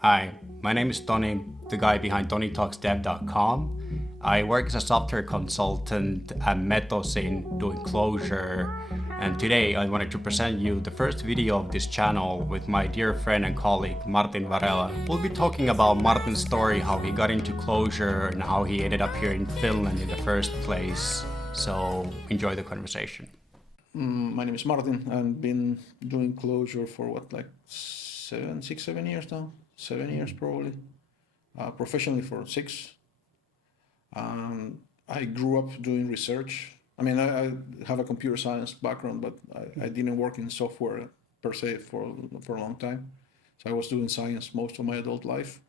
Hi, my name is Tony, the guy behind TonyTalksDev.com. I work as a software consultant at Metosin doing Clojure, and today I wanted to present you the first video of this channel with my dear friend and colleague Martin Varela. We'll be talking about Martin's story, how he got into Clojure and how he ended up here in Finland in the first place. So enjoy the conversation. My name is Martin. I've been doing Clojure for like 7 years now. 7 years probably. Professionally for 6. I grew up doing research. I mean, I have a computer science background, but I didn't work in software per se for a long time. So I was doing science most of my adult life.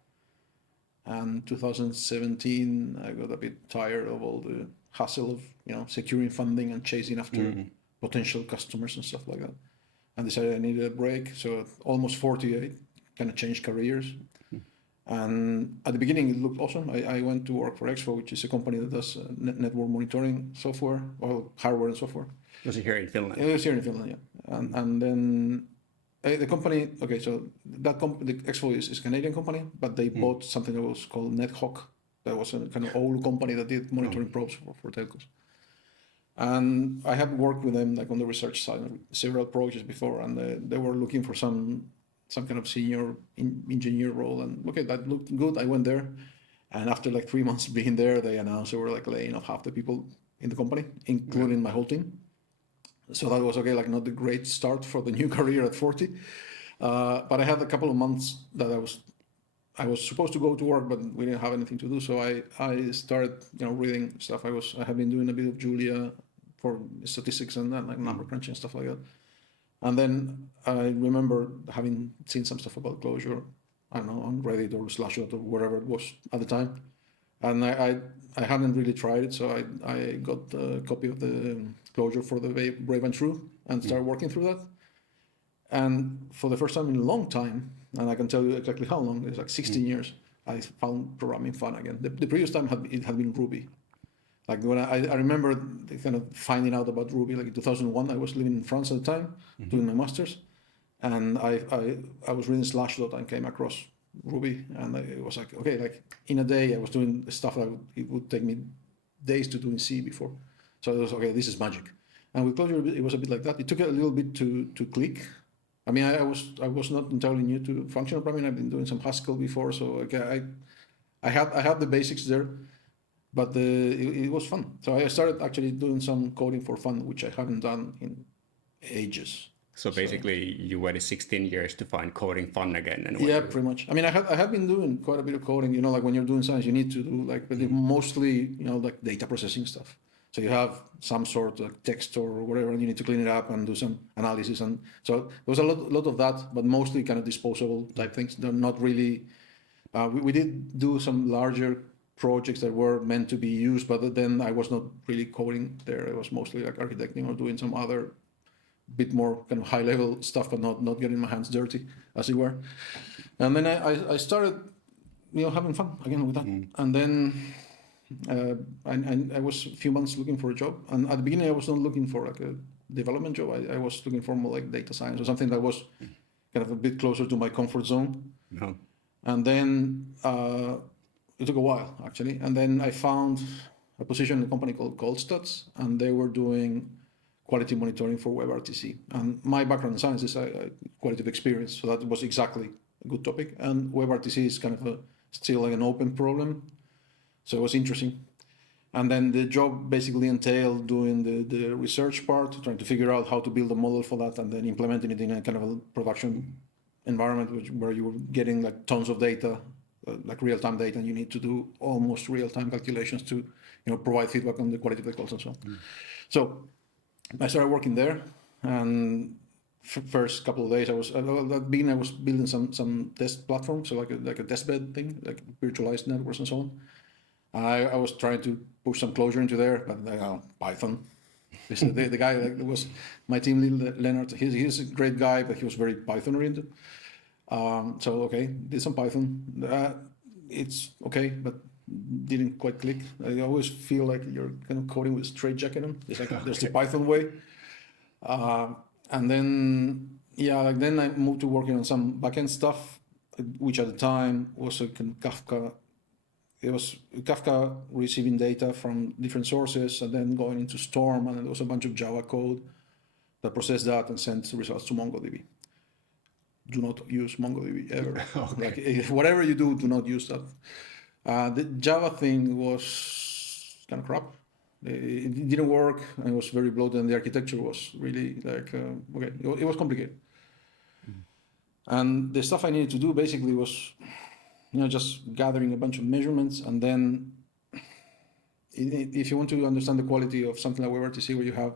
And 2017, I got a bit tired of all the hassle of securing funding and chasing after potential customers and stuff like that. And decided I needed a break. So almost 40, I kind of changed careers. And at the beginning, it looked awesome. I went to work for Expo, which is a company that does network monitoring software, or hardware and software. Was it here in Finland? It was here in Finland, yeah. And then the company, okay, so that company, the Expo is a Canadian company, but they bought something that was called NetHawk. That was a kind of old company that did monitoring probes for telcos. And I have worked with them like on the research side on several projects before, and they were looking for some kind of senior engineer role, and okay, that looked good. I went there, and after like 3 months being there, they announced they were like laying off half the people in the company, including my whole team. So that was okay, like not the great start for the new career at 40. But I had a couple of months that I was supposed to go to work, but we didn't have anything to do. So I started reading stuff. I have been doing a bit of Julia for statistics and like number crunching and stuff like that. And then I remember having seen some stuff about Clojure, I don't know, on Reddit or Slashdot or wherever it was at the time. And I hadn't really tried it, so I got a copy of the Clojure for the Brave and True and started working through that. And for the first time in a long time, and I can tell you exactly how long, it's like 16 years, I found programming fun again. The previous time it had been Ruby. Like when I remember kind of finding out about Ruby, like in 2001, I was living in France at the time, doing my master's, and I was reading Slashdot and came across Ruby, and it was like, okay, like in a day I was doing stuff that it would take me days to do in C before. So it was, okay, this is magic. And with Clojure, it was a bit like that. It took a little bit to click. I mean, I was not entirely new to functional programming. I've been doing some Haskell before, so okay, I had the basics there. But it was fun. So I started actually doing some coding for fun, which I haven't done in ages. So basically, you waited 16 years to find coding fun again. And yeah, pretty much. I mean, I have been doing quite a bit of coding. Like when you're doing science, you need to do like mostly like data processing stuff. So you have some sort of text or whatever, and you need to clean it up and do some analysis. And so there was a lot of that, but mostly kind of disposable type things. They're not really. We did do some larger projects that were meant to be used, but then I was not really coding there. It was mostly like architecting or doing some other bit more kind of high level stuff, but not getting my hands dirty, as it were. And then I started, having fun again with that. And then I was a few months looking for a job. And at the beginning, I was not looking for like a development job. I was looking for more like data science or something that was kind of a bit closer to my comfort zone. And then it took a while, actually. And then I found a position in a company called Goldstats, and they were doing quality monitoring for WebRTC. And my background in science is quality of experience, so that was exactly a good topic. And WebRTC is kind of still like an open problem, so it was interesting. And then the job basically entailed doing the research part, trying to figure out how to build a model for that, and then implementing it in a kind of a production environment where you were getting like tons of data, like real-time data, and you need to do almost real-time calculations to provide feedback on the quality of the calls and so on. So I started working there, and first couple of days I was building some test platforms, so like a test bed thing, like virtualized networks and so on. I was trying to push some Clojure into there, but Python. The guy that was my team lead, Leonard, he's a great guy, but he was very Python oriented. So okay, did some Python. It's okay, but didn't quite click. I always feel like you're kind of coding with straitjacket on. It's like there's the Python way. And then then I moved to working on some backend stuff. which at the time was a kind of Kafka. It was Kafka receiving data from different sources and then going into Storm, and there was a bunch of Java code that processed that and sent results to MongoDB. Do not use MongoDB ever. Okay. Like whatever you do not use that. The Java thing was kind of crap. It didn't work, and it was very bloated, and the architecture was really like okay. It was complicated. And the stuff I needed to do basically was, just gathering a bunch of measurements, and then if you want to understand the quality of something like WebRTC, where you have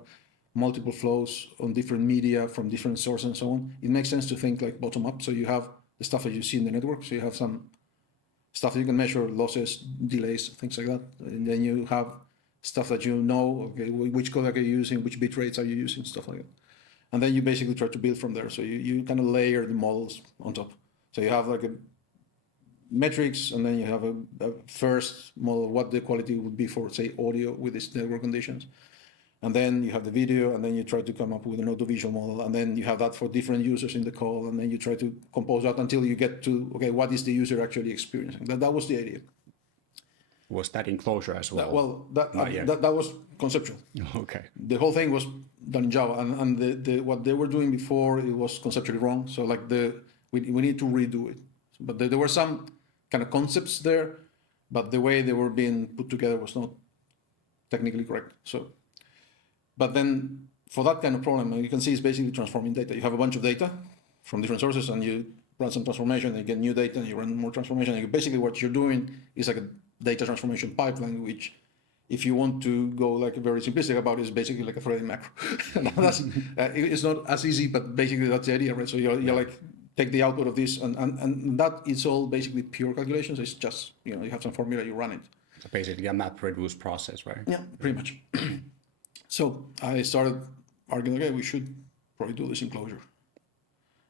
multiple flows on different media from different sources and so on, it makes sense to think like bottom up. So you have the stuff that you see in the network. So you have some stuff that you can measure, losses, delays, things like that. And then you have stuff that okay, which codec are you using, which bit rates are you using, stuff like that. And then you basically try to build from there. So you kind of layer the models on top. So you have like a metrics, and then you have a first model, what the quality would be for, say, audio with these network conditions. And then you have the video, and then you try to come up with an audiovisual model, and then you have that for different users in the call, and then you try to compose that until you get to, okay, what is the user actually experiencing? That was the idea. Was that in Clojure as well? That was conceptual. Okay. The whole thing was done in Java, and what they were doing before, it was conceptually wrong. So like we need to redo it. But there were some kind of concepts there, but the way they were being put together was not technically correct. So, but then for that kind of problem, you can see it's basically transforming data. You have a bunch of data from different sources, and you run some transformation, and you get new data, and you run more transformation. And basically what you're doing is like a data transformation pipeline, which, if you want to go like very simplistic about it, is basically like a threading macro. It's not as easy, but basically that's the idea, right? So you're like, take the output of this, and that is all basically pure calculations. It's just, you have some formula, you run it. So basically a map reduce process, right? Yeah, pretty much. So I started arguing, okay, we should probably do this in Clojure.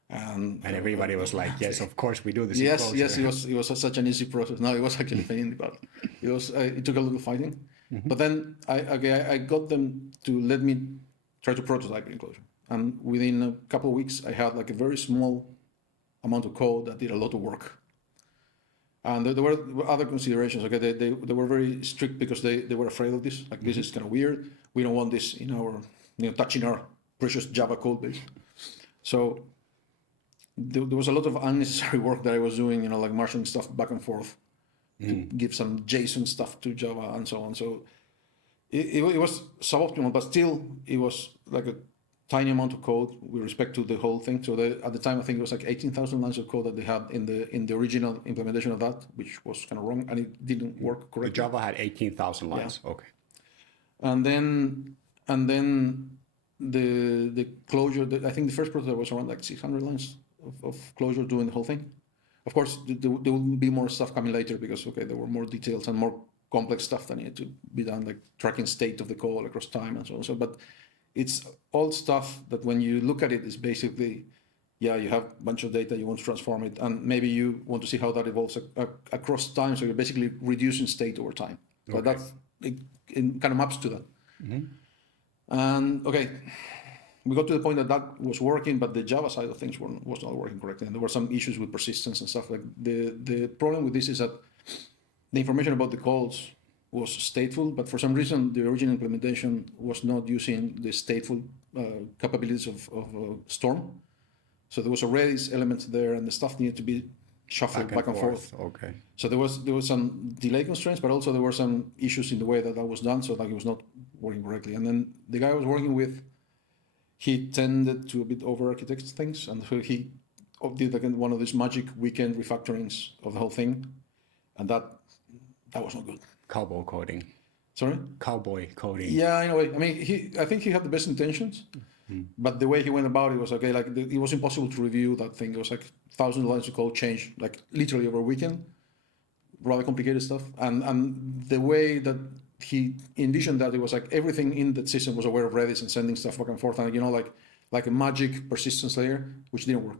And everybody was like, yes, of course we do this in Clojure. Yes, it was such an easy process. No, it was actually pain, but it took a little fighting. Mm-hmm. But then I got them to let me try to prototype in Clojure. And within a couple of weeks, I had like a very small amount of code that did a lot of work. And there were other considerations. Okay, they were very strict because they were afraid of this. Like, this is kind of weird. We don't want this in our, touching our precious Java code base. So there was a lot of unnecessary work that I was doing, like marshalling stuff back and forth to give some JSON stuff to Java and so on. So it was suboptimal, but still it was like a tiny amount of code with respect to the whole thing. So at the time, I think it was like 18,000 lines of code that they had in the original implementation of that, which was kind of wrong, and it didn't work correctly. The Java had 18,000 lines. Yeah. Okay. And then the Clojure. I think the first prototype was around like 600 lines of Clojure doing the whole thing. Of course, there will be more stuff coming later because there were more details and more complex stuff that needed to be done, like tracking state of the code across time and so on. So, but it's all stuff that when you look at it is basically, you have a bunch of data, you want to transform it, and maybe you want to see how that evolves across time. So you're basically reducing state over time. So it kind of maps to that. Mm-hmm. And we got to the point that was working, but the Java side of things was not working correctly. And there were some issues with persistence and stuff. Like the problem with this is that the information about the calls was stateful, but for some reason, the original implementation was not using the stateful capabilities of Storm. So there was a Redis element there, and the stuff needed to be shuffled back and forth. Okay. So there was some delay constraints, but also there were some issues in the way that was done, so like it was not working correctly. And then the guy I was working with, he tended to a bit over-architect things, and so he did again one of these magic weekend refactorings of the whole thing, and that was not good. Cowboy coding. Sorry? Cowboy coding. Yeah, in a way. I mean, I think he had the best intentions, but the way he went about it was it was impossible to review that thing. It was like 1,000 lines of code changed, like literally over a weekend. Rather complicated stuff, and the way that he envisioned that, it was like everything in that system was aware of Redis and sending stuff back and forth, and like a magic persistence layer, which didn't work.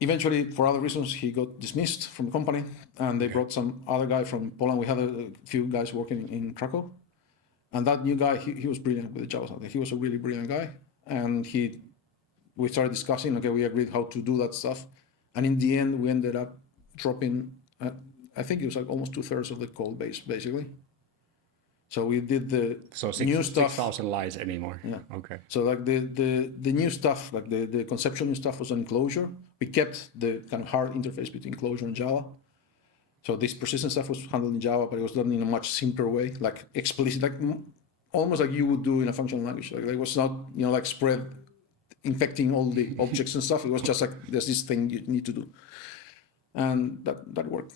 Eventually, for other reasons, he got dismissed from the company, and they brought some other guy from Poland. We had a few guys working in Krakow, and that new guy, he was brilliant with the Java side. He was a really brilliant guy, and we started discussing. We agreed how to do that stuff, And in the end, we ended up dropping, I think it was like almost 2/3 of the code base, basically. So we did the new stuff. 6,000 lines anymore. Yeah. Okay. So like the new stuff, like the conceptual new stuff was on Clojure. We kept the kind of hard interface between Clojure and Java. So this persistent stuff was handled in Java, but it was done in a much simpler way, like explicit, like almost like you would do in a functional language. Like it was not, like spread infecting all the objects and stuff. It was just like there's this thing you need to do, and that worked.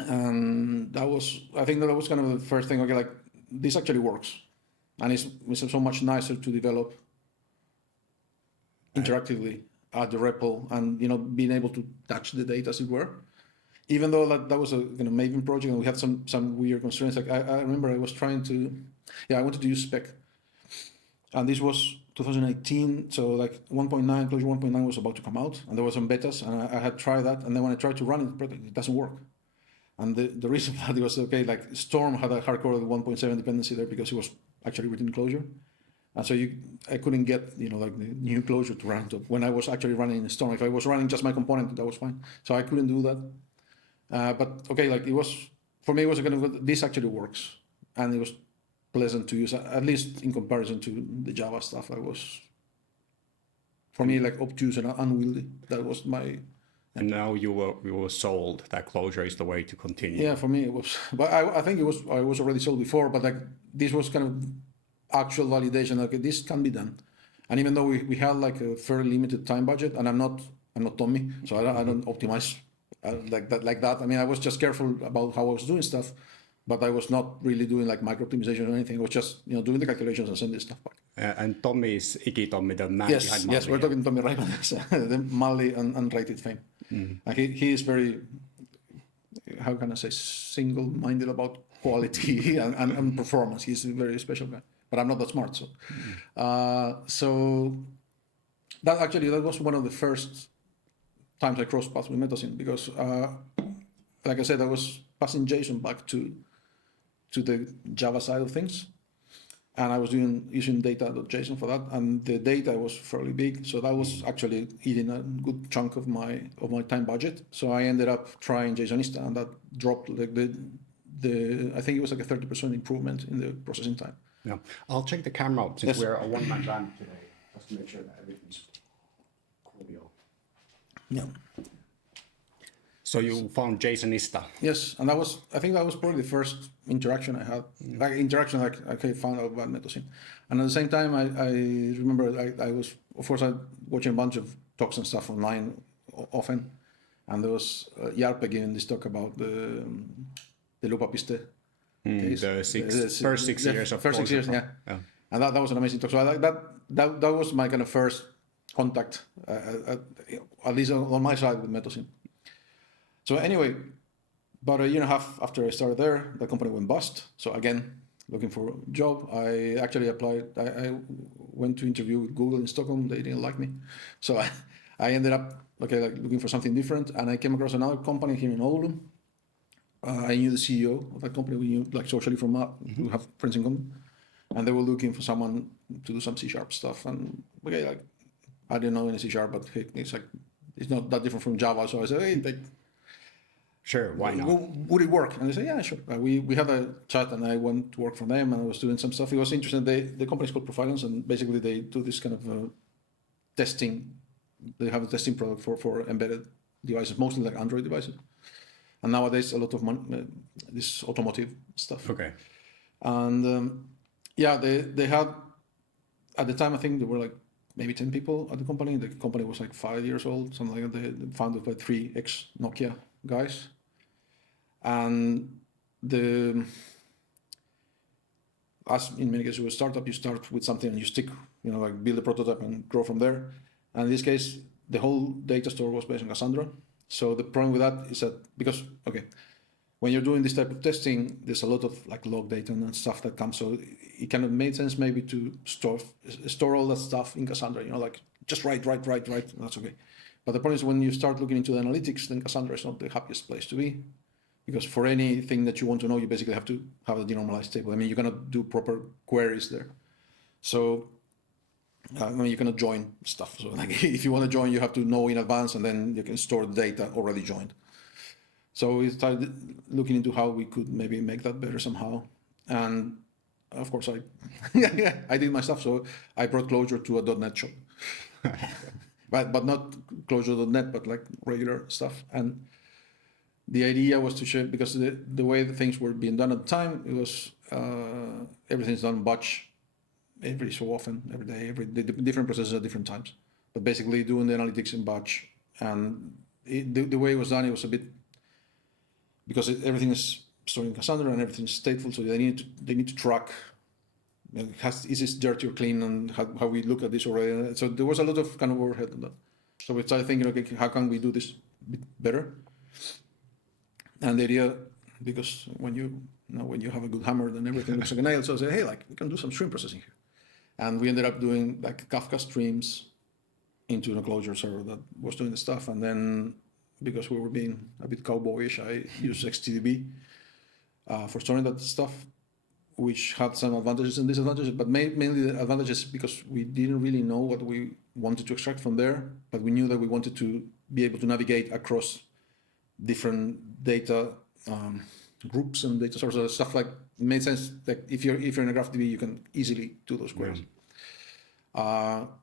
And I think that was kind of the first thing. Okay, like this actually works, and it's so much nicer to develop interactively at the REPL, and being able to touch the data, as it were. Even though that was a Maven project, and we had some weird constraints. Like I remember I was trying to, I wanted to use spec, and this was 2018. So like 1.9, Clojure 1.9 was about to come out, and there were some betas, and I had tried that, and then when I tried to run it doesn't work. And the reason for that was, okay, like Storm had a hardcore 1.7 dependency there because it was actually written in Clojure. And so I couldn't get, like the new Clojure to run on top when I was actually running in Storm. If I was running just my component, that was fine. So I couldn't do that. But okay, like for me, it was kind of, this actually works. And it was pleasant to use, at least in comparison to the Java stuff. I was, for me, like obtuse and unwieldy. That was my... And now you were sold that Clojure is the way to continue. Yeah, for me it was. But I think I was already sold before, but like this was kind of actual validation. Okay, this can be done. And even though we had like a fairly limited time budget, and I'm not Tommy, so I don't optimize like that. I mean, I was just careful about how I was doing stuff, but I was not really doing like micro optimization or anything. I was just doing the calculations and sending stuff back. And Tommy is Tommy, the man behind Mali. Yes, we're talking Tommy Raiman, the Mali unrated fame. And he is very, how can I say, single-minded about quality and performance. He's a very special guy, but I'm not that smart. So, so that was one of the first times I crossed paths with Metosin, because, like I said, I was passing JSON back to the Java side of things. And I was using data.json for that, and the data was fairly big, so that was actually eating a good chunk of my time budget. So I ended up trying JSONista, and that dropped like I think it was like a 30% improvement in the processing time. Yeah, I'll check the camera out since we're a one-man band today, just to make sure that everything's cool. Yeah. So you found JSONista. Yes, and I think that was probably the first interaction I had. Like I found out about Metosin. And at the same time, I remember I was, of course, watching a bunch of talks and stuff online often. And there was Jarpe giving this talk about the Lupapiste case. The first 6 years of first 6 years, yeah. And that was an amazing talk. So I like that was my kind of first contact, at least on my side with Metosin. So anyway, about a year and a half after I started there, the company went bust. So again, looking for a job, I actually applied. I went to interview with Google in Stockholm. They didn't like me. So I ended up looking for something different. And I came across another company here in Oulu. I knew the CEO of that company. We knew like socially from we have friends in common. And they were looking for someone to do some C# stuff. And I didn't know any C#, but hey, it's not that different from Java. So I said, hey, sure, why not? Would it work? And they said, yeah, sure. We had a chat, and I went to work for them, and I was doing some stuff. It was interesting. The company is called Profilence, and basically they do this kind of testing. They have a testing product for embedded devices, mostly like Android devices. And nowadays, a lot of this automotive stuff. Okay. And they had, at the time, I think there were like maybe 10 people at the company. The company was like 5 years old, something like that. They founded by 3 ex-Nokia guys. And as in many cases with a startup, you start with something and you stick, build a prototype and grow from there. And in this case, the whole data store was based on Cassandra. So the problem with that is that when you're doing this type of testing, there's a lot of like log data and stuff that comes. So it kind of made sense maybe to store all that stuff in Cassandra, just write, that's okay. But the problem is when you start looking into the analytics, then Cassandra is not the happiest place to be. Because for anything that you want to know, you basically have to have a denormalized table. I mean, you cannot do proper queries there. So I mean, you cannot join stuff. So like if you want to join, you have to know in advance, and then you can store the data already joined. So we started looking into how we could maybe make that better somehow. And of course, I I did my stuff. So I brought Clojure to a .NET shop, but not Clojure.net, but like regular stuff. And the idea was to share, because the way the things were being done at the time, it was everything's done batch every so often, every day, the different processes at different times. But basically doing the analytics in batch. And the way it was done, it was a bit, because everything is stored in Cassandra and everything is stateful, so they need to track, is this dirty or clean, and how we look at this already. So there was a lot of kind of overhead on that. So we started thinking, okay, how can we do this a bit better? And the idea, because when you have a good hammer, then everything looks like a nail. So I said, hey, like we can do some stream processing here. And we ended up doing like Kafka streams into the Clojure server that was doing the stuff. And then because we were being a bit cowboyish, I used XTDB for storing that stuff, which had some advantages and disadvantages, but mainly the advantages because we didn't really know what we wanted to extract from there, but we knew that we wanted to be able to navigate across different data groups and data sources, stuff like made sense. Like if you're in a GraphDB, you can easily do those queries.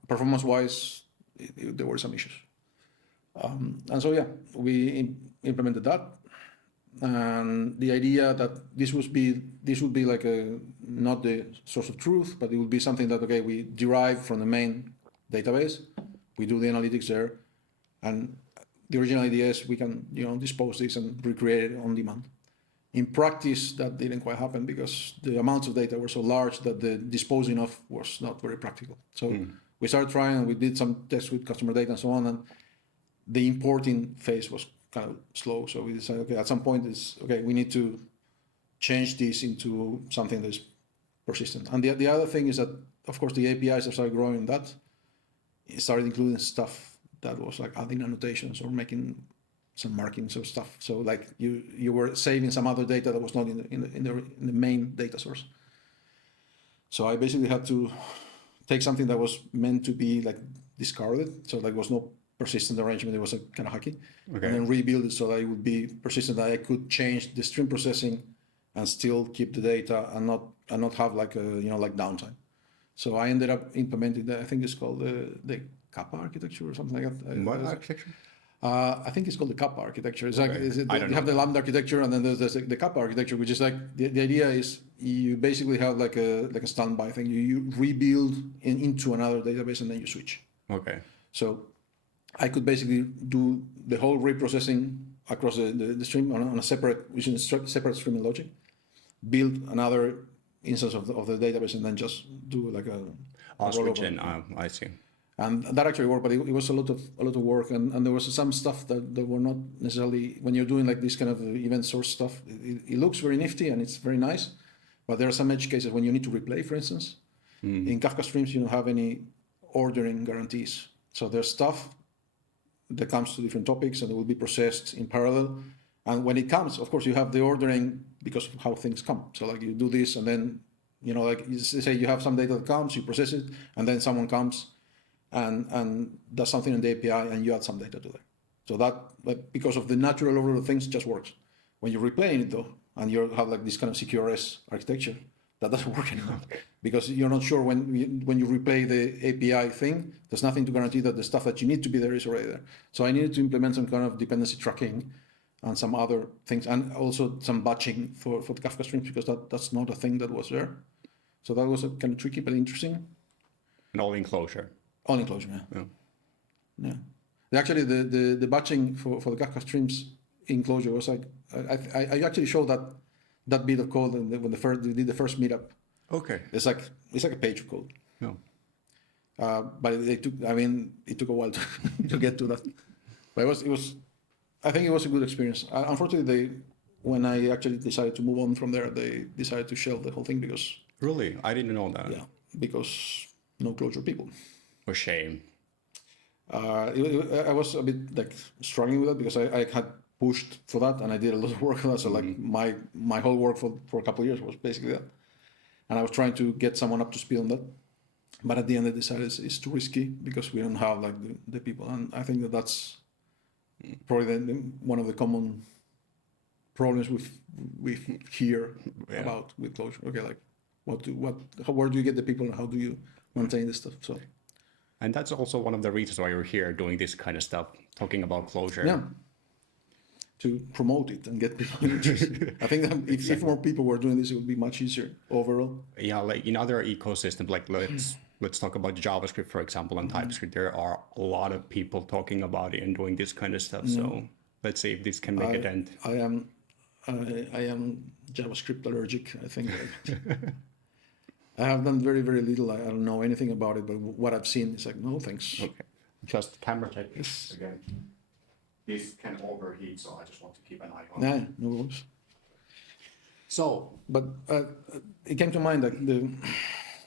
Performance-wise, there were some issues, and so yeah, we implemented that. And the idea that this would be like not the source of truth, but it would be something that, okay, we derive from the main database, we do the analytics there, and the original idea is we can dispose this and recreate it on demand. In practice, that didn't quite happen because the amounts of data were so large that the disposing of was not very practical. So we started trying, and we did some tests with customer data and so on, and the importing phase was kind of slow. So we decided, okay, at some point we need to change this into something that is persistent. And the other thing is that, of course, the APIs that started growing, that it started including stuff that was like adding annotations or making some markings or stuff. So like you were saving some other data that was not in the main data source. So I basically had to take something that was meant to be like discarded, so like was no persistent arrangement, it was a kind of hacky, Okay. and then rebuild it so that it would be persistent, that I could change the stream processing and still keep the data and not have like like downtime. So I ended up implementing I think it's called the Kappa architecture or something like that. What architecture? I think it's called the Kappa architecture. It's Okay. you have the Lambda architecture, and then there's the Kappa architecture, which is like the idea is you basically have like a standby thing. You rebuild into another database and then you switch. Okay. So I could basically do the whole reprocessing across the stream on a separate, using separate streaming logic, build another instance of the database, and then just do like a Switch rollover. in. I see. And that actually worked, but it was a lot of work, and there was some stuff that were not necessarily, when you're doing like this kind of event source stuff, it looks very nifty and it's very nice, but there are some edge cases when you need to replay, for instance. In Kafka streams, you don't have any ordering guarantees. So there's stuff that comes to different topics and it will be processed in parallel. And when it comes, of course, you have the ordering because of how things come. So like you do this, and then, like you say you have some data that comes, you process it, and then someone comes and does something in the API, and you add some data to there. So that, like, because of the natural order of things, just works. When you're replaying it though, and you have like this kind of CQRS architecture, that doesn't work anymore. Because you're not sure when you replay the API thing, there's nothing to guarantee that the stuff that you need to be there is already there. So I needed to implement some kind of dependency tracking and some other things, and also some batching for the Kafka streams, because that's not a thing that was there. So that was kind of tricky but interesting. And all in Clojure. All in Clojure, yeah. Actually, the batching for the Kafka streams in Clojure was like, I actually showed that bit of code when we did the first meetup. Okay. It's like a page of code. Yeah. But it took a while to get to that. But it was I think it was a good experience. Unfortunately, when I actually decided to move on from there, they decided to shelve the whole thing because... Really? I didn't know that. Yeah, because no Clojure people. A shame. I was a bit like struggling with it because I had pushed for that and I did a lot of work on that. So like my whole work for a couple of years was basically that. And I was trying to get someone up to speed on that. But at the end, I decided it's too risky because we don't have like the people, and I think that's probably one of the common problems we hear about with Clojure. Okay, like where do you get the people and how do you maintain this stuff? So, and that's also one of the reasons why you're here doing this kind of stuff, talking about Clojure. Yeah, to promote it and get people interested. I think that if more people were doing this, it would be much easier overall. Yeah, like in other ecosystems, like let's talk about JavaScript, for example, and TypeScript. There are a lot of people talking about it and doing this kind of stuff. So let's see if this can make a dent. I am JavaScript allergic, I think. I have done very, very little. I don't know anything about it, but what I've seen is like, no, thanks. Okay. Just camera check this again. This can overheat, so I just want to keep an eye on it. Yeah, no worries. So, but it came to mind that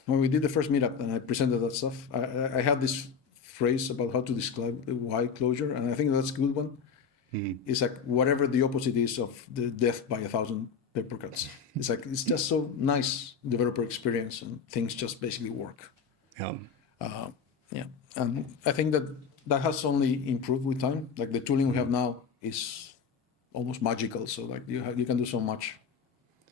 when we did the first meetup and I presented that stuff, I had this phrase about how to describe the why Clojure, and I think that's a good one. It's like whatever the opposite is of the death by 1,000 paper cuts. It's like it's just so nice developer experience and things just basically work. yeah. And I think that has only improved with time. Like the tooling we have now is almost magical. So like you can do so much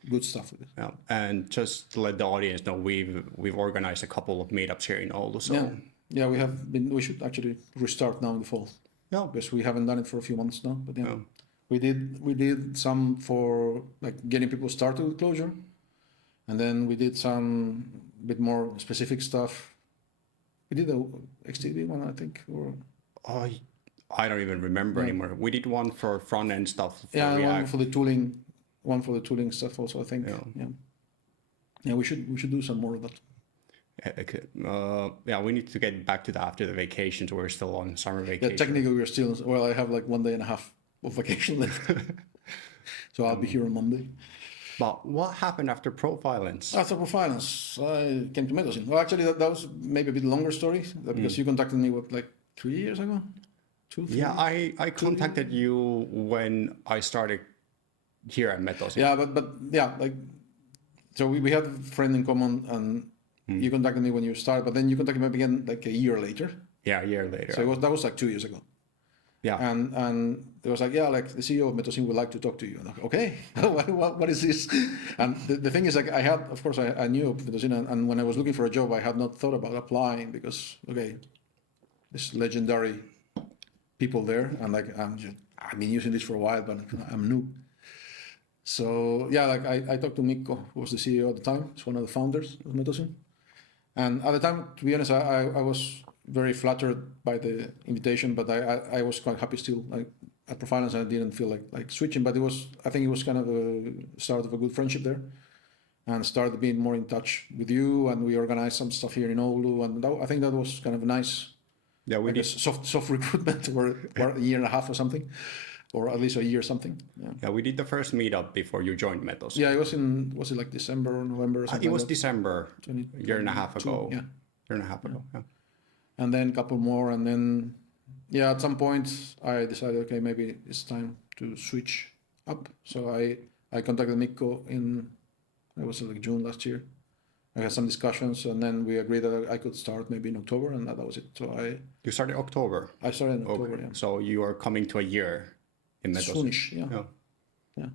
good stuff with it. Yeah, and just to let the audience know, we've organized a couple of meetups here in Oulu. So yeah, we have been. We should actually restart now in the fall. Yeah, because we haven't done it for a few months now. But yeah, we did some for like getting people started with Clojure, and then we did some bit more specific stuff. We did a XTD one, I think, or I don't even remember anymore. We did one for front end stuff. For React. One for the tooling stuff also, I think. Yeah, we should do some more of that. We need to get back to that after the vacations. We're still on summer vacation. Yeah, technically we're still. Well, I have like 1 day and a half of vacation left, so I'll be here on Monday. But what happened after Profilence? After Profilence, I came to Metosin. Well, actually, that was maybe a bit longer story because you contacted me like 3 years ago. 2, 3 Yeah, I contacted you when I started here at Metosin. Yeah, but yeah, like so we had a friend in common and. You contacted me when you started, but then you contacted me again like a year later. Yeah, a year later. So that was like 2 years ago. Yeah. And it was like, yeah, like the CEO of Metosin would like to talk to you. And I'm like, okay, what is this? And the thing is, like, I had, of course, I knew of Metosin, and when I was looking for a job, I had not thought about applying because, okay, this legendary people there, and like I've been using this for a while, but I'm new. So yeah, like I talked to Mikko, who was the CEO at the time. He's one of the founders of Metosin. And at the time, to be honest, I was very flattered by the invitation, but I was quite happy still. Like at Profilence, I didn't feel like switching, but I think it was kind of a start of a good friendship there, and started being more in touch with you. And we organized some stuff here in Oulu, and I think that was kind of nice. Yeah, we did soft recruitment or a year and a half or something, or at least a year or something. Yeah, we did the first meetup before you joined Metosin. Yeah, it was it like December or November or something? It was December, a year and a half ago. Yeah. Year and a half ago, yeah. And then a couple more, and then, yeah, at some point I decided, okay, maybe it's time to switch up. So I contacted Mikko it was like June last year. I had some discussions, and then we agreed that I could start maybe in October, and that was it. So You started October? I started in October, yeah. So you are coming to a year in Metosin? Soonish, yeah.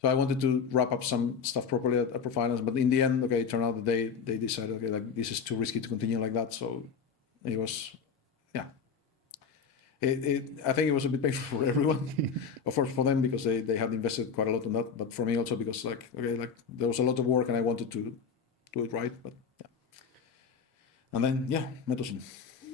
So I wanted to wrap up some stuff properly at Profilence, but in the end, okay, it turned out that they decided, okay, like this is too risky to continue like that. So it was, yeah. I think it was a bit painful for everyone, of course for them because they had invested quite a lot on that, but for me also because like, okay, like there was a lot of work and I wanted to do it right, but yeah. And then, yeah, Metosin.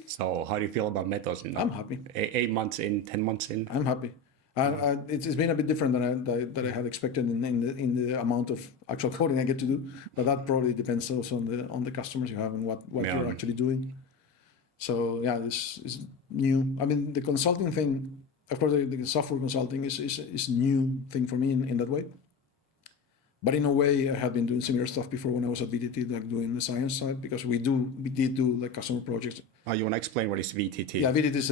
So how do you feel about Metosin now? I'm happy. 8 months in, 10 months in? I'm happy. It's been a bit different than I had expected in the amount of actual coding I get to do, but that probably depends also on the customers you have and what you're actually doing. So yeah, this is new. I mean, the consulting thing, of course, the software consulting is new thing for me in that way. But in a way, I had been doing similar stuff before when I was at VTT, like doing the science side, because we did do like customer projects. You want to explain what is VTT? Yeah, VTT is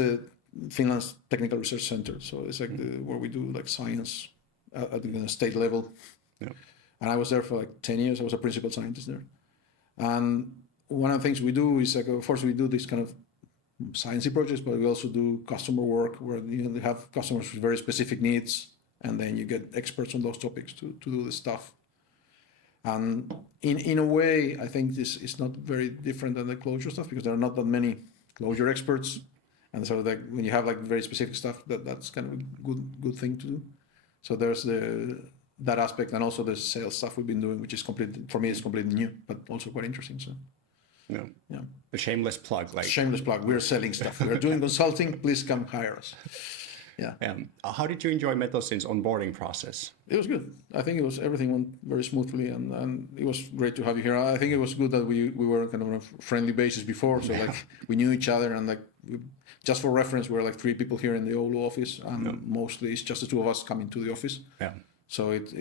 Finland's technical research center, so it's like where we do like science at the state level. Yeah. And I was there for like 10 years. I was a principal scientist there, and one of the things we do is like, of course, we do this kind of sciencey projects, but we also do customer work where they have customers with very specific needs, and then you get experts on those topics to do the stuff. And in a way, I think this is not very different than the Clojure stuff because there are not that many Clojure experts, and so like when you have like very specific stuff, that's kind of a good thing to do. So there's that aspect, and also the sales stuff we've been doing, which is completely new, but also quite interesting. So yeah, a shameless plug, like shameless plug. We're selling stuff. We're doing consulting. Please come hire us. Yeah. How did you enjoy Metosin's onboarding process? It was good. I think everything went very smoothly, and it was great to have you here. I think it was good that we were kind of on a friendly basis before, so like we knew each other, and like just for reference, we're like 3 people here in the Oulu office, and mostly it's just the 2 of us coming to the office. Yeah. So it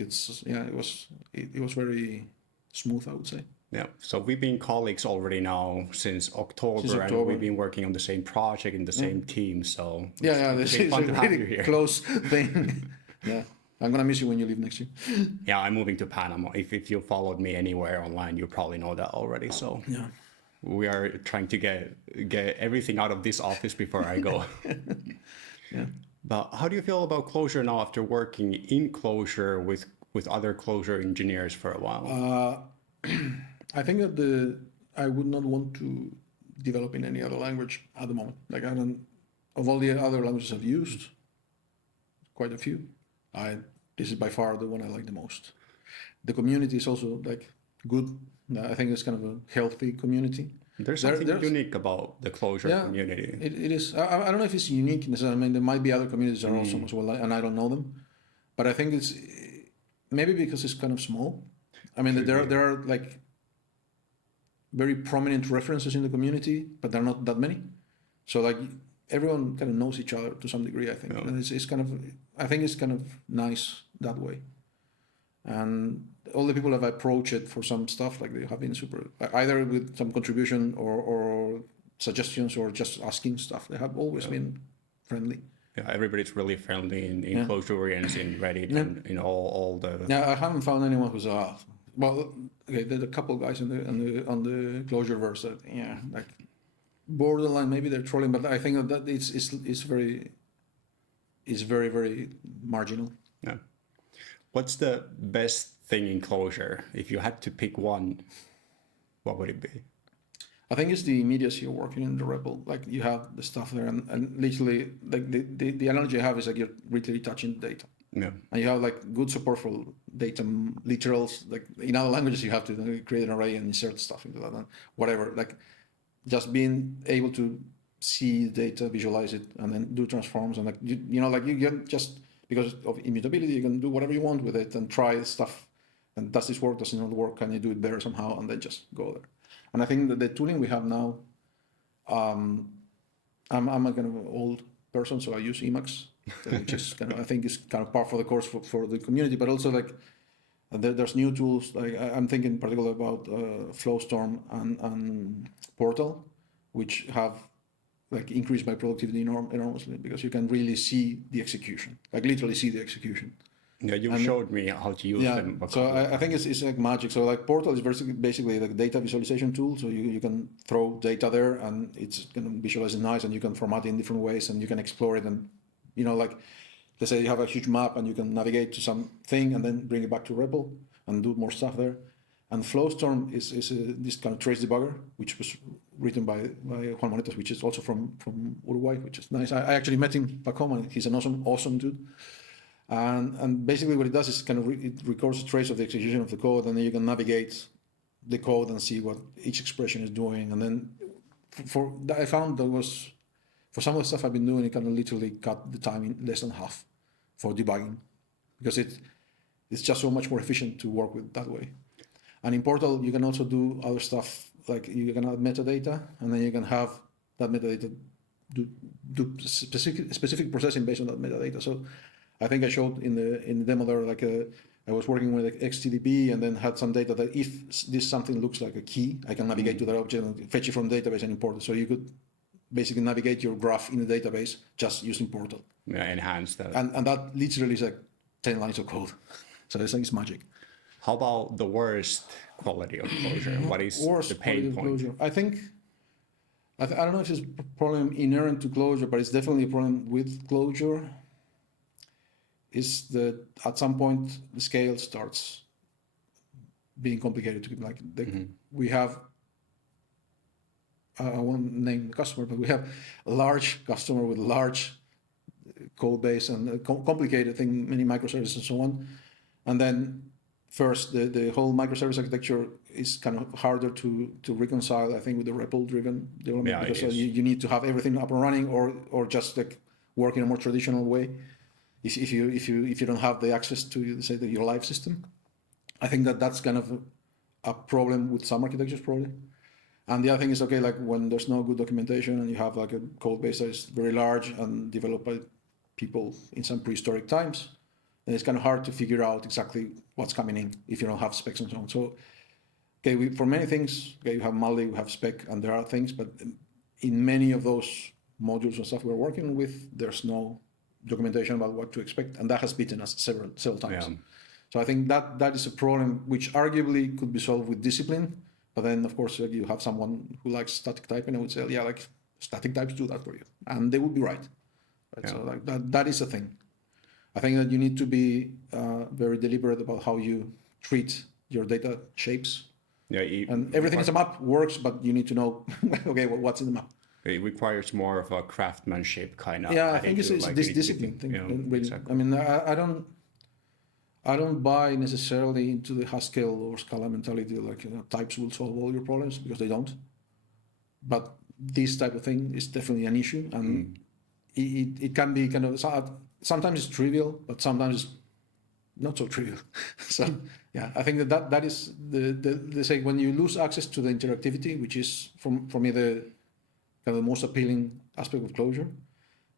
was very smooth, I would say. Yeah, so we've been colleagues already now since October, and we've been working on the same project in the same team. So this is a really close thing. Yeah, I'm gonna miss you when you leave next year. Yeah, I'm moving to Panama. If you followed me anywhere online, you probably know that already. So yeah, we are trying to get everything out of this office before I go. Yeah. But how do you feel about Clojure now after working in Clojure with other Clojure engineers for a while? I think that I would not want to develop in any other language at the moment. Like of all the other languages I've used, quite a few, this is by far the one I like the most. The community is also like good. I think it's kind of a healthy community. There's something unique about the Clojure community. It is. I don't know if it's unique necessarily. I mean, there might be other communities that are awesome as well, and I don't know them. But I think it's maybe because it's kind of small. I mean, there are like very prominent references in the community, but there are not that many. So like everyone kind of knows each other to some degree, I think. And it's kind of, I think it's kind of nice that way. And all the people that have approached it for some stuff, like they have been super, either with some contribution or suggestions or just asking stuff. They have always been friendly. Yeah, everybody's really friendly in Clojure and in Reddit and in all the. Yeah, I haven't found anyone who's well, okay, there's a couple guys on the Clojure verse that like borderline, maybe they're trolling, but I think that it's very very marginal. Yeah. What's the best thing in Clojure? If you had to pick one, what would it be? I think it's the immediacy of working in the REPL. Like you have the stuff there, and literally, like the analogy I have is like you're literally touching data. Yeah. And you have like good support for data literals. Like in other languages, you have to create an array and insert stuff into that and whatever. Like just being able to see data, visualize it, and then do transforms and like you get just because of immutability, you can do whatever you want with it and try stuff. And does this work? Does it not work? Can you do it better somehow? And then just go there. And I think that the tooling we have now, I'm a kind of old person, so I use Emacs, which is kind of, I think is kind of par for the course for the community, but also like there's new tools. Like I'm thinking particularly about Flowstorm and Portal, which have like increased my productivity enormously because you can really see the execution, like literally see the execution. Yeah, you showed me how to use them. So I think it's like magic. So like Portal is basically like a data visualization tool. So you can throw data there and it's going to visualize it nice and you can format it in different ways and you can explore it. And, like, let's say you have a huge map and you can navigate to something and then bring it back to REPL and do more stuff there. And Flowstorm is this kind of trace debugger, which was written by Juan Monetos, which is also from Uruguay, which is nice. I actually met him back home and he's an awesome dude. And basically what it does is kind of it records a trace of the execution of the code, and then you can navigate the code and see what each expression is doing. And then I found that was for some of the stuff I've been doing, it can literally cut the time in less than half for debugging because it's just so much more efficient to work with that way. And in Portal, you can also do other stuff like you can add metadata, and then you can have that metadata do specific processing based on that metadata. So I think I showed in the demo there, like I was working with XTDP and then had some data that if this something looks like a key, I can navigate to that object and fetch it from the database and import it. So you could basically navigate your graph in the database just using Portal. Yeah, enhance that. And that literally is like 10 lines of code. So it's like it's magic. How about the worst quality of Clojure? What is Worst the quality pain of point? Clojure. I think I don't know if it's a problem inherent to Clojure, but it's definitely a problem with Clojure. Is that at some point the scale starts being complicated to keep like we have. I won't name the customer, but we have a large customer with large code base and a complicated thing, many microservices and so on. And then first, the whole microservice architecture is kind of harder to reconcile, I think, with the REPL-driven development, because you need to have everything up and running, or just like work in a more traditional way. If you don't have the access to, say, your live system, I think that's kind of a problem with some architectures probably. And the other thing is, okay, like when there's no good documentation and you have like a code base that is very large and developed by people in some prehistoric times, then it's kind of hard to figure out exactly what's coming in if you don't have specs and so on. So, okay, for many things, okay, you have Mali, you have spec, and there are things, but in many of those modules and stuff we're working with, there's no documentation about what to expect, and that has beaten us several times. Yeah. So I think that is a problem which arguably could be solved with discipline. But then, of course, you have someone who likes static typing and would say, yeah, like static types do that for you. And they would be right. Yeah. So like that is a thing. I think that you need to be very deliberate about how you treat your data shapes. Yeah, and everything is a map works, but you need to know, okay, what's in the map. It requires more of a craftsmanship kind of. Yeah, I think it's like this discipline thing. Really. Exactly. I mean, I don't buy necessarily into the Haskell or Scala mentality, like types will solve all your problems, because they don't. But this type of thing is definitely an issue, and it can be kind of, sometimes it's trivial, but sometimes it's not so trivial. So yeah, I think that is the say, when you lose access to the interactivity, which is for me the kind of the most appealing aspect of Clojure,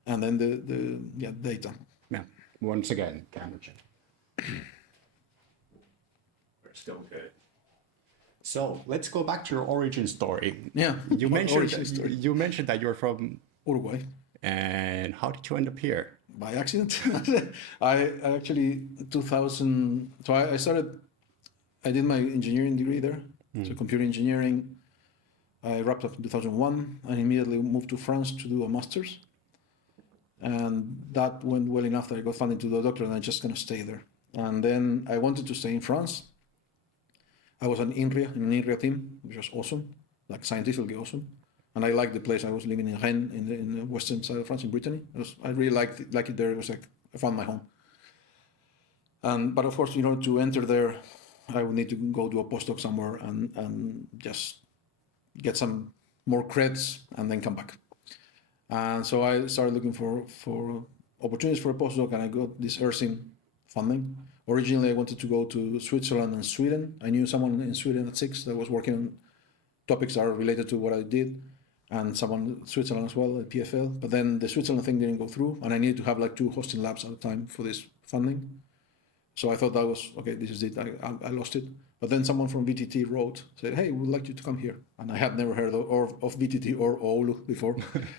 and then the data. Yeah. Once again, camera check. We're still good. So let's go back to your origin story. Yeah, you mentioned that you're from Uruguay. And how did you end up here? By accident. I actually 2000. So I did my engineering degree there. So computer engineering. I wrapped up in 2001 and immediately moved to France to do a master's. And that went well enough that I got funding to do a doctorate, and I just kind of stayed there. And then I wanted to stay in France. I was in an INRIA team, which was awesome, like scientifically awesome. And I liked the place. I was living in Rennes, in the western side of France, in Brittany. I really liked it there. It was like, I found my home. But of course, to enter there, I would need to go do a postdoc somewhere and just get some more creds and then come back. And so I started looking for opportunities for a postdoc, and I got this ERSIM funding. Originally, I wanted to go to Switzerland and Sweden. I knew someone in Sweden at SIX that was working on topics that are related to what I did, and someone in Switzerland as well at PFL. But then the Switzerland thing didn't go through, and I needed to have like 2 hosting labs at a time for this funding. So I thought that was, okay, this is it. I lost it. But then someone from VTT said, hey, we'd like you to come here. And I had never heard of VTT or Oulu before.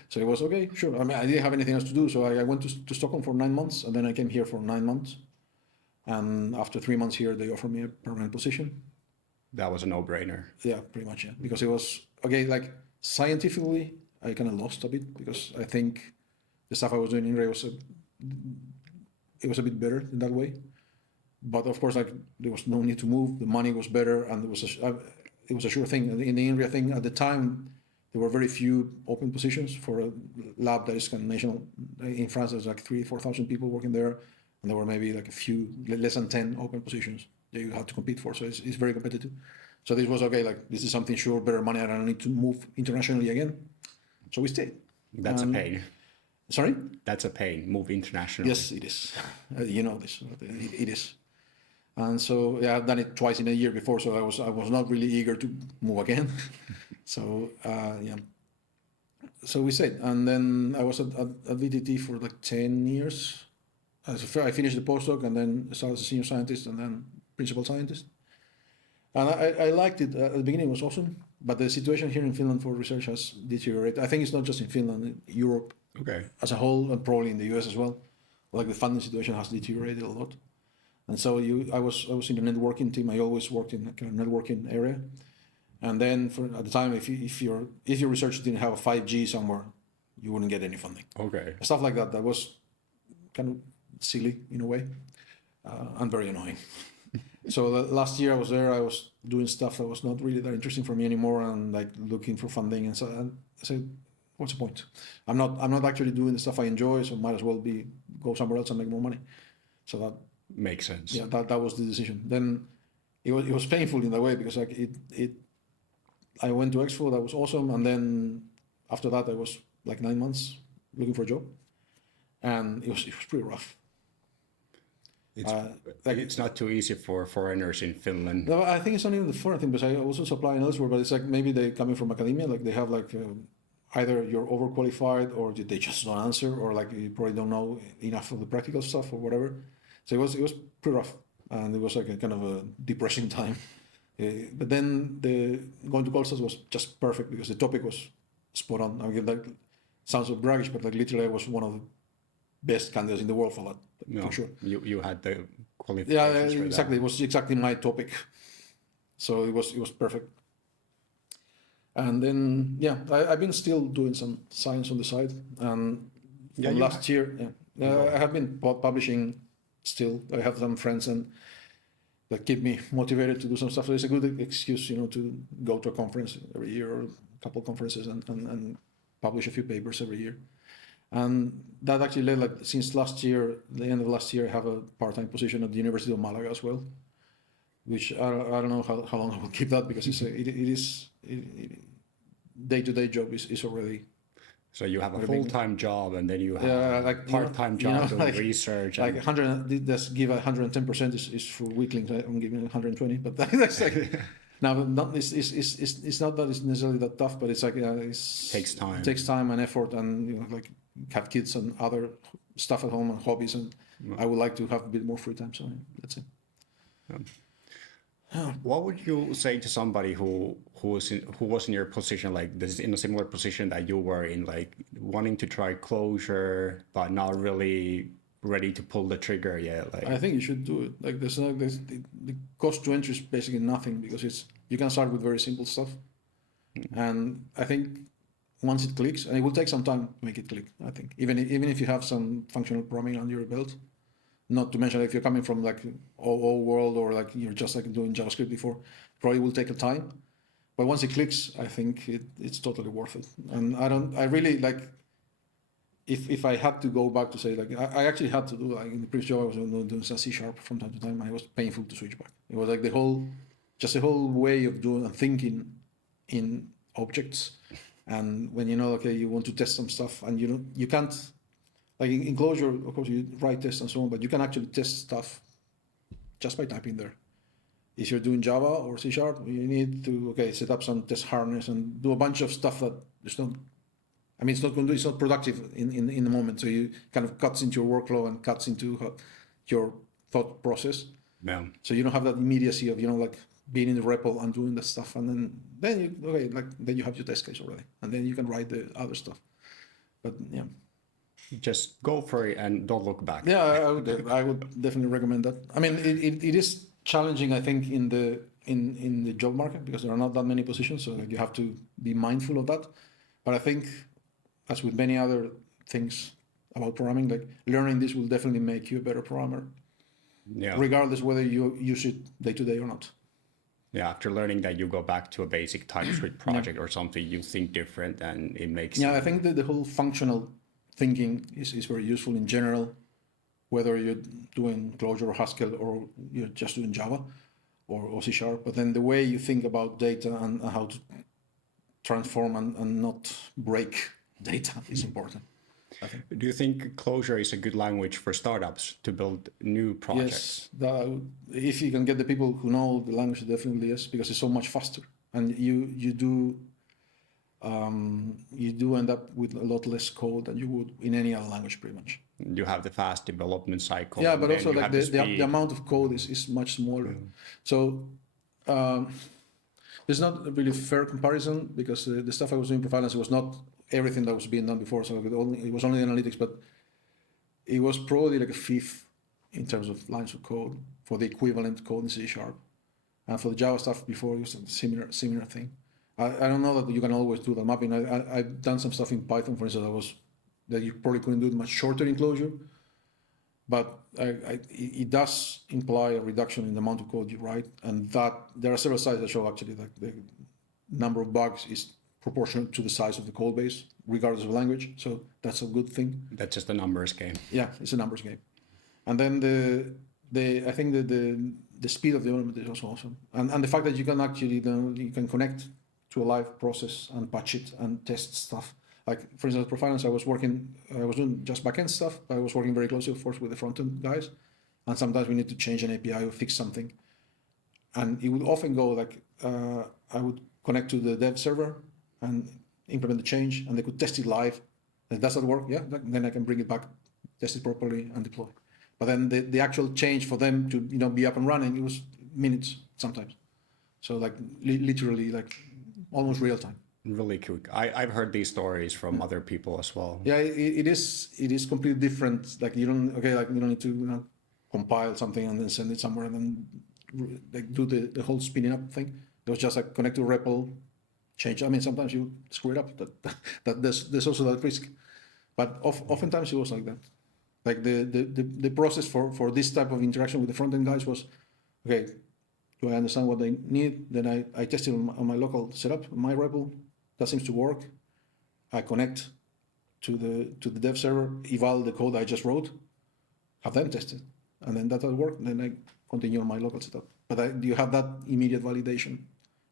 So it was, okay, sure. I mean, I didn't have anything else to do. So I went to Stockholm for 9 months, and then I came here for 9 months. And after 3 months here, they offered me a permanent position. That was a no-brainer. Yeah, pretty much, yeah. Because it was, okay, like scientifically, I kind of lost a bit, because I think the stuff I was doing in INRIA it was a bit better in that way. But of course, like, there was no need to move. The money was better, and it was a sure thing. In the INRIA thing at the time, there were very few open positions for a lab that is kind of national. In France, there's like 3,000-4,000 people working there, and there were maybe like a few, less than 10 open positions that you had to compete for. So it's very competitive. So this was, okay, like, this is something sure, better money. I don't need to move internationally again. So we stayed. That's a pain. Sorry? That's a pain. Move internationally. Yes, it is. You know this. It is. And so, yeah, I've done it twice in a year before, so I was not really eager to move again. So, yeah. So we stayed. And then I was at VTT for like 10 years. So I finished the postdoc, and then started as a senior scientist, and then principal scientist. And I liked it. At the beginning, it was awesome. But the situation here in Finland for research has deteriorated. I think it's not just in Finland, in Europe as a whole, and probably in the US as well. Like, the funding situation has deteriorated a lot. And so I was in the networking team. I always worked in a kind of networking area. And then at the time, if your research didn't have a 5G somewhere, you wouldn't get any funding. Okay. Stuff like that. That was kind of silly in a way, and very annoying. So last year I was there. I was doing stuff that was not really that interesting for me anymore, and like looking for funding. And so I said, "What's the point? I'm not actually doing the stuff I enjoy, so might as well go somewhere else and make more money." So that makes sense. Yeah, that was the decision. Then it was painful in a way because like I went to Expo. That was awesome, and then after that I was like 9 months looking for a job, and it was pretty rough. It's not too easy for foreigners in Finland. No, I think it's not even the foreign thing, because I also supply elsewhere, but it's like maybe they coming from academia, like they have like either you're overqualified or they just don't answer, or like you probably don't know enough of the practical stuff or whatever. So it was pretty rough, and it was like a kind of a depressing time. But then going to Colstas was just perfect because the topic was spot on. I mean, like sounds so braggish, but like literally I was one of the best candidates in the world for that, for sure. You had the qualifications. Yeah, exactly. It was exactly my topic, so it was perfect. And then I've been still doing some science on the side, and last year I have been publishing. Still, I have some friends that keep me motivated to do some stuff. So it's a good excuse, to go to a conference every year or a couple of conferences and publish a few papers every year. And that actually led, like, since last year, the end of last year, I have a part-time position at the University of Malaga as well, which I don't know how long I will keep that, because it is day-to-day job is already. So you have a full-time job, and then you have a part-time job doing research. Like 100, just give 110% is for weaklings. I'm giving 120, but that's like now. It's not that it's necessarily that tough, but it's like takes time and effort, and like have kids and other stuff at home and hobbies, and I would like to have a bit more free time. So that's it. What would you say to somebody who was in your position, like this, in a similar position that you were in, like wanting to try Clojure but not really ready to pull the trigger yet? Like, I think you should do it. Like the cost to entry is basically nothing, because you can start with very simple stuff, and I think once it clicks, and it will take some time to make it click. I think even if you have some functional programming under your belt. Not to mention if you're coming from like old world, or like you're just like doing JavaScript before, probably will take a time. But once it clicks, I think it's totally worth it. And I really like, if I had to go back to say, like, I actually had to do, like in the previous job I was doing some C# from time to time, and it was painful to switch back. It was like the whole way of doing and thinking in objects. And when okay, you want to test some stuff, and you can't. Like in Clojure, of course, you write tests and so on, but you can actually test stuff just by typing there. If you're doing Java or C#, you need to set up some test harness and do a bunch of stuff that it's not. I mean, it's not productive in the moment. So you kind of cuts into your workflow and cuts into your thought process. Yeah. So you don't have that immediacy of like being in the REPL and doing that stuff, and then you have your test case already, and then you can write the other stuff. But yeah. Just go for it and don't look back. Yeah, I would definitely recommend that. I mean, it is challenging, I think, in the job market, because there are not that many positions, so like you have to be mindful of that. But I think, as with many other things about programming, like learning this will definitely make you a better programmer. Yeah. Regardless whether you use it day to day or not. Yeah, after learning that, you go back to a basic TypeScript project or something, you think different, and it makes. Yeah, I think that the whole functional thinking is very useful in general, whether you're doing Clojure or Haskell, or you're just doing Java or C#. But then the way you think about data and how to transform and not break data is important, I think. Do you think Clojure is a good language for startups to build new projects? Yes, if you can get the people who know the language, definitely yes, because it's so much faster, and you do end up with a lot less code than you would in any other language, pretty much. You have the fast development cycle. Yeah, but also like the amount of code is much smaller. So there's not a really fair comparison, because the stuff I was doing in Profilence was not everything that was being done before. So it was only analytics, but it was probably like a fifth in terms of lines of code. for the equivalent code in C#. And for the Java stuff before, it was a similar thing. I don't know that you can always do that mapping. I've done some stuff in Python, for instance, that you probably couldn't do it much shorter in Clojure, but it does imply a reduction in the amount of code you write, and that there are several sites that show actually that the number of bugs is proportional to the size of the code base, regardless of language. So that's a good thing. That's just a numbers game. Yeah, it's a numbers game. And then I think the speed of development is also awesome, and the fact that you can actually you can connect to a live process and patch it and test stuff. Like for instance, Profilence, I was doing just backend stuff. I was working very closely, of course, with the frontend guys, and sometimes we need to change an API or fix something, and it would often go like I would connect to the dev server and implement the change, and they could test it live. Like, does that work? Yeah. Then I can bring it back, test it properly, and deploy. But then the actual change for them to be up and running, it was minutes sometimes. So like literally like almost real time. Really quick. I've heard these stories from other people as well. Yeah, it is completely different. Like you don't need to compile something and then send it somewhere and then like do the whole spinning up thing. It was just like connect to REPL, change. I mean, sometimes you screw it up. That there's also that risk, but oftentimes it was like that. Like the process for this type of interaction with the front end guys was, okay, do I understand what they need? Then I test it on my local setup, my REPL. That seems to work. I connect to the dev server, eval the code I just wrote, have them test it, and then that will work. Then I continue on my local setup. But you have that immediate validation,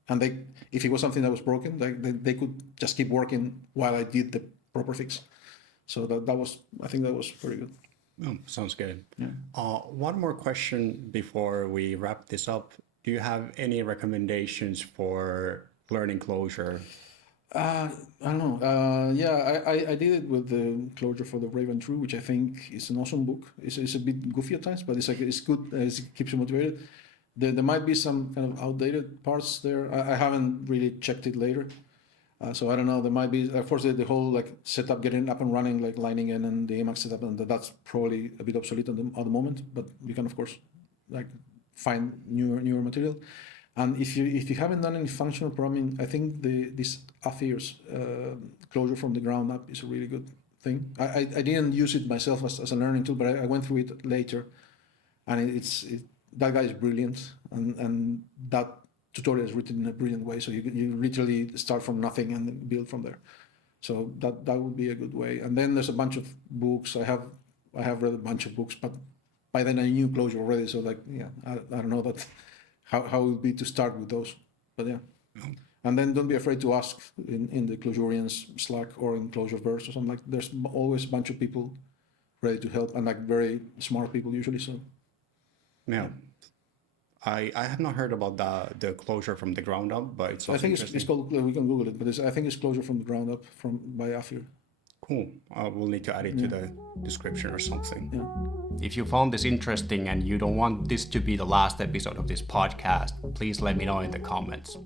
and if it was something that was broken, they could just keep working while I did the proper fix. So I think that was very good. Oh, sounds good. Yeah. One more question before we wrap this up. Do you have any recommendations for learning Clojure? I don't know. Yeah, I did it with the Clojure for the Brave and True, which I think is an awesome book. It's a bit goofy at times, but it's good. It keeps you motivated. There might be some kind of outdated parts there. I haven't really checked it later. So I don't know. There might be, of course, the whole like setup, getting up and running, like lining in and the Emacs setup, and that's probably a bit obsolete at the moment. But you can, of course, like find newer material. And if you haven't done any functional programming, I think this Afir's Clojure from the ground up is a really good thing. I didn't use it myself as a learning tool, but I went through it later, and that guy is brilliant, and that tutorial is written in a brilliant way. So you literally start from nothing and build from there. So that would be a good way. And then there's a bunch of books. I have read a bunch of books, but by then I knew Clojure already. So like, yeah, I don't know that how it would be to start with those. But yeah. And then don't be afraid to ask in the Clojurians Slack or in Clojureverse or something. Like there's always a bunch of people ready to help, and like very smart people usually. So yeah. I have not heard about the Clojure from the ground up, but it's also I think it's called, we can Google it, but I think it's Clojure from the ground up by Afir. Cool. We'll need to add it to the description or something. Yeah. If you found this interesting and you don't want this to be the last episode of this podcast, please let me know in the comments.